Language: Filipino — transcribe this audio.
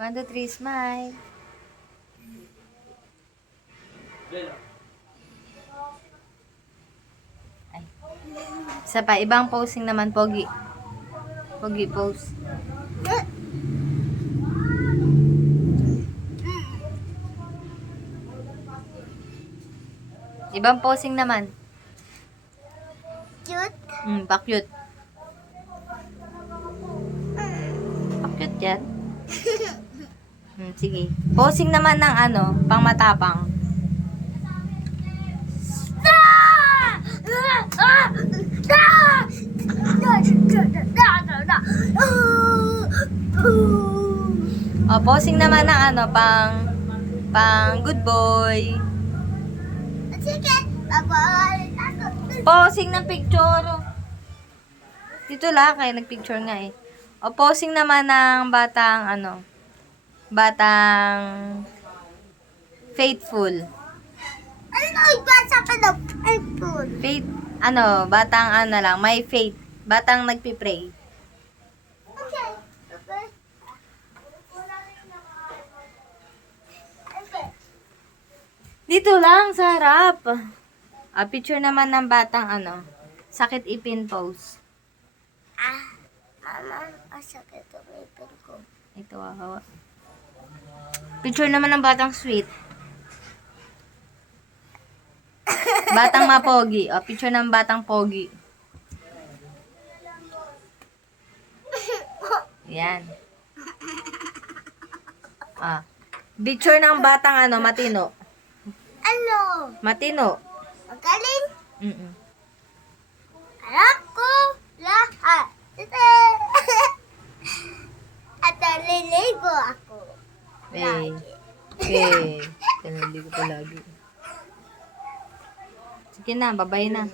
One, two, three, smile. Ay. Isa pa, ibang posing naman, Pogi. Pogi pose. Ibang posing naman. Cute. Hmm, pa-cute. Pa-cute yan. Hmm, sige. Posing naman ng ano, pang matapang. O, posing naman ng ano, pang, pang good boy. Posing ng picture. Dito lang, kayo nagpicture nga eh. O, posing naman ng batang, ano, batang faithful. Ano iba sa pinap iPhone? Faith, ano, batang ano lang, may faith. Batang nagpipray. Okay. Okay. Okay. Dito lang, sa harap. Ah, picture naman ng batang ano, sakit ipin pose. Ah, mama, masakit ang ipin ko. Ito, ah, hawa. Picture naman ng batang sweet. Batang mapogi. O, picture ng batang pogi. Yan. Ah. Picture ng batang ano, matino. Ano? Matino. Magaling? Mm-mm. Alam ko lahat. At naliligo ako. Eh. Okay. Tinali ko palagi. Sige na, babay na.